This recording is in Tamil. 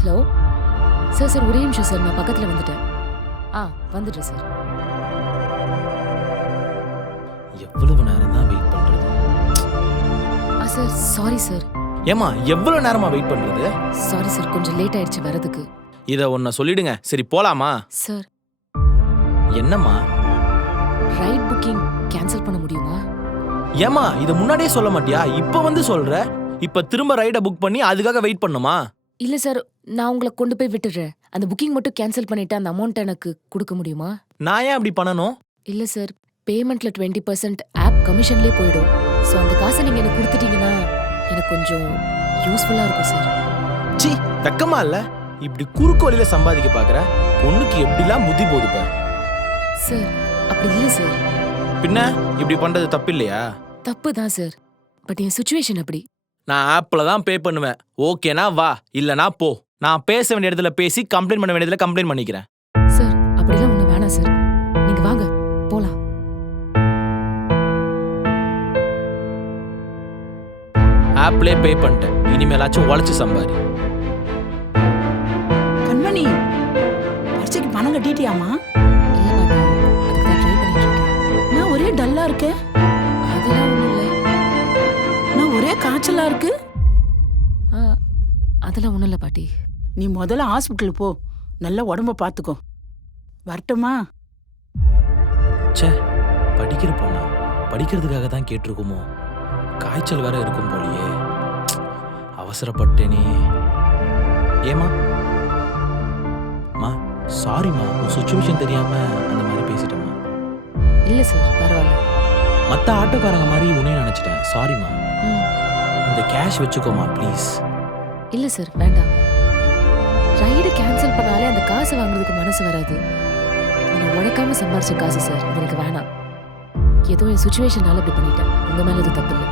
ஹலோ சார் சார் ஒரே நிமிஷம் சார், நான் பக்கத்தில் வந்துட்டேன். வந்துட்டேன் சார். எவ்வளவு நேரம் தான் வெயிட் பண்றது? Sir sorry sir. ஏமா எவ்வளவு நேரமா வெயிட் பண்றது? சாரி சார், கொஞ்சம் லேட் ஆயிடுச்சு வரதுக்கு. இத ஒன்ன சொல்லிடுங்க. சரி போலாமா? சார் என்னம்மா? ரைட் புக்கிங் கேன்சல் பண்ண முடியுமா? ஏமா இத முன்னாடியே சொல்ல மாட்டியா? இப்ப வந்து சொல்ற? இப்ப திரும்ப ரைட புக் பண்ணி அதுக்காக வெயிட் பண்ணுமா? இல்ல சார், நான் உங்களை கொண்டு போய் விட்டுடுறேன். அந்த புக்கிங் மட்டும் கேன்சல் பண்ணிட்டு அந்த அமௌண்ட் எனக்கு கொடுக்க முடியுமா? நான் ஏன் அப்படி பண்ணணும்? இல்ல சார், பேமெண்ட்ல 20% ஆப் கமிஷன்லயே போயிடும். ஸோ அந்த காசை நீங்க எனக்கு கொடுத்துட்டீங்கன்னா எனக்கு கொஞ்சம் யூஸ்ஃபுல்லா இருக்கும் சார். சி வெக்கமா இல்ல? இப்படி குறுக்கு வழியில சம்பாதிக்க பாக்குற பொண்ணுக்கு எப்படிலாம் புத்தி போகுது பாரு. சார் அப்படி இல்ல சார். பின்ன இப்படி பண்றது தப்பு இல்லையா? தப்பு தான் சார், பட் என் சுச்சுவேஷன் அப்படி. நான் ஆப்ல தான் பே பண்ணுவேன். ஓகேனா வா, இல்லனா போ. நான் பேச வேண்டிய இடத்துல பேசி கம்ப்ளைண்ட் பண்ண வேண்டிய இடத்துல கம்ப்ளைண்ட் பண்ணிக்கிறேன். சார் அப்படிலாம் ஒண்ணு வேணாம் சார், நீங்க வாங்க போலாம். ஆப்லயே பே பண்ணிட்டேன். இனிமேலாச்சும் உழைச்சு சம்பாரி. கண்மணி, பரீட்சைக்கு பணம் கட்டிட்டியாமா? இல்ல பாட்டி, அதுக்கு தான் ட்ரை பண்ணிட்டு இருக்கேன். நான் ஒரே டல்லா இருக்கேன். அதெல்லாம் ஒண்ணும் இல்ல. நான் ஒரே காய்ச்சலா இருக்கு. அதெல்லாம் ஒண்ணும் இல்ல பாட்டி. நீ முதல்ல ஹாஸ்பிட்டல் போ, நல்ல உடம்ப பாத்துக்கோ. வரட்டுமா? ச்சே, படிக்கிற பொண்ணா? படிக்கிறதுக்காக தான் கேட்டிருக்குமோ? காய்ச்சல் வேற இருக்கும் போலியே. அவசரப்பட்டேனே. ஏமா மா, சாரிம்மா, உன் சுச்சுவேஷன் தெரியாம அந்த மாதிரி பேசிட்டேம்மா. இல்ல சார் பரவாயில்ல. மற்ற ஆட்டோக்காரங்க மாதிரி உன்னையும் நினைச்சிட்டேன். சாரிம்மா. ம். இந்த கேஷ் வச்சுக்கோமா ப்ளீஸ். இல்ல சார் வேண்டாம். ரைடு கேன்சல் பண்ணாலே அந்த காசு வாங்குறதுக்கு மனசு வராது. நான் உழைக்காம சம்பாரிச்ச காசு சார், இது எனக்கு வேணாம். ஏதோ என் சுச்சுவேஷனால இப்படி பண்ணிட்டேன். உங்க மேல இது தப்பு இல்லை.